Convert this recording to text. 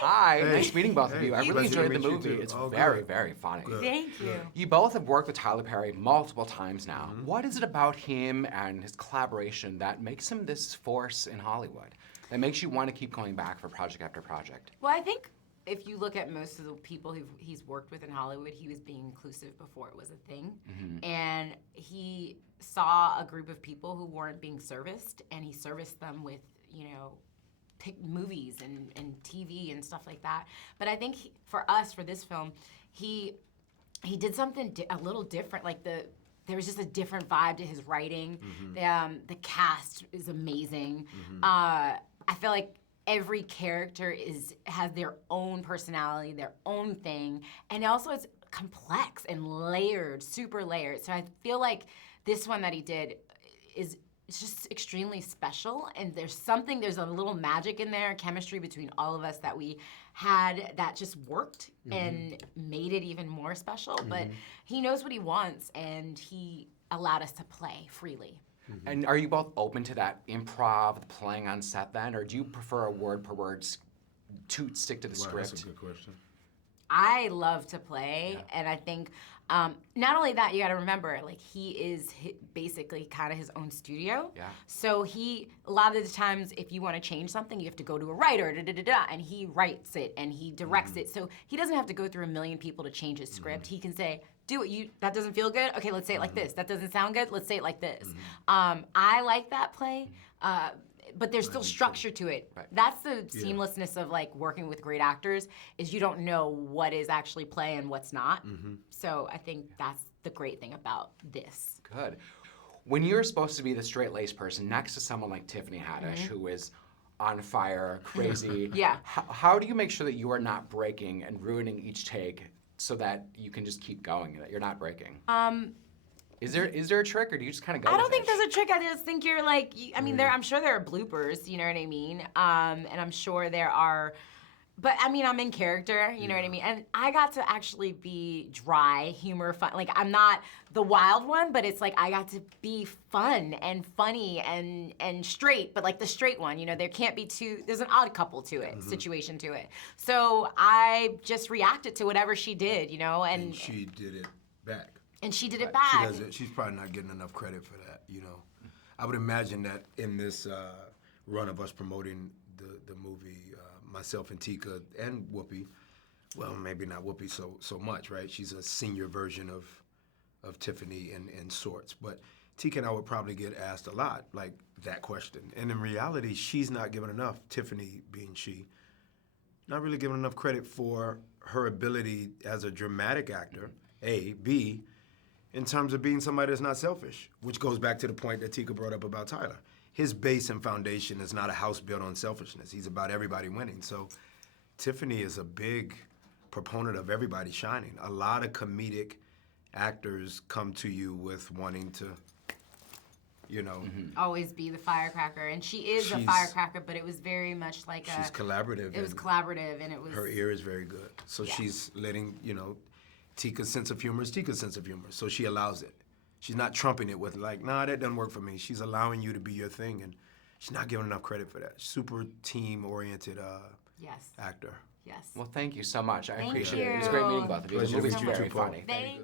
Hi, Hey. nice meeting both of Hey, you. I you really too. enjoyed the Meet you movie. too. It's Oh, very, good. very funny. Good. Thank you. You both have worked with Tyler Perry multiple times now. What is it about him and his collaboration that makes him this force in Hollywood? That makes you want to keep going back for project after project? Well, I think if you look at most of the people he's worked with in Hollywood, he was being inclusive before it was a thing. And he saw a group of people who weren't being serviced, and he serviced them with, movies and TV and stuff like that. But I think for us, for this film, he did something a little different. Like there was just a different vibe to his writing. The cast is amazing. I feel like every character has their own personality, their own thing, and also it's complex and layered, super layered. So I feel like this one that he did is just extremely special, and there's a little magic in there, chemistry between all of us that we had that just worked and made it even more special. But he knows what he wants, and he allowed us to play freely. And are you both open to that improv, the playing on set then, or do you prefer a word per word to stick to the Wow, script? that's a good question. I love to play, and I think not only that, you got to remember, like, he is basically kind of his own studio. Yeah. So a lot of the times, if you want to change something, you have to go to a writer, and he writes it and he directs it. So he doesn't have to go through a million people to change his script. He can say, do it. That doesn't feel good? Okay, let's say it like this. That doesn't sound good? Let's say it like this. I like that play. But there's still structure to it. Right. That's the seamlessness of like working with great actors, is you don't know what is actually play and what's not. So I think that's the great thing about this. Good. When you're supposed to be the straight-laced person next to someone like Tiffany Haddish, who is on fire, crazy, Yeah. how do you make sure that you are not breaking and ruining each take so that you can just keep going, that you're not breaking? Is there a trick, or do you just kind of go? I don't with think it? there's a trick. I just think you're like, I'm sure there are bloopers, you know what I mean? And I'm sure there are, but I mean, I'm in character, you know what I mean? And I got to actually be dry, humor, fun. Like, I'm not the wild one, but it's like I got to be fun and funny and straight, but like the straight one, there can't be there's an odd couple to it, situation to it. So I just reacted to whatever she did, And she did it back. And she did it back. She's probably not getting enough credit for that, I would imagine that in this run of us promoting the movie, myself and Tika and Whoopi, well, maybe not Whoopi so much, right? She's a senior version of Tiffany in sorts. But Tika and I would probably get asked a lot, like, that question. And in reality, she's not given enough, Tiffany being she, not really given enough credit for her ability as a dramatic actor, A. B., in terms of being somebody that's not selfish, which goes back to the point that Tika brought up about Tyler. His base and foundation is not a house built on selfishness. He's about everybody winning. So Tiffany is a big proponent of everybody shining. A lot of comedic actors come to you with wanting to, Always be the firecracker. And she is a firecracker, but it was very much like she's collaborative. It was collaborative, and it was... Her ear is very good. So she's letting, Tika's sense of humor is Tika's sense of humor. So she allows it. She's not trumping it with like, nah, that doesn't work for me. She's allowing you to be your thing, and she's not giving enough credit for that. Super team-oriented actor. Yes. Well, thank you so much. I Thank appreciate it. It was you. great meeting both of you. The Pleasure to movie's meet you very too, Paul. funny. Thank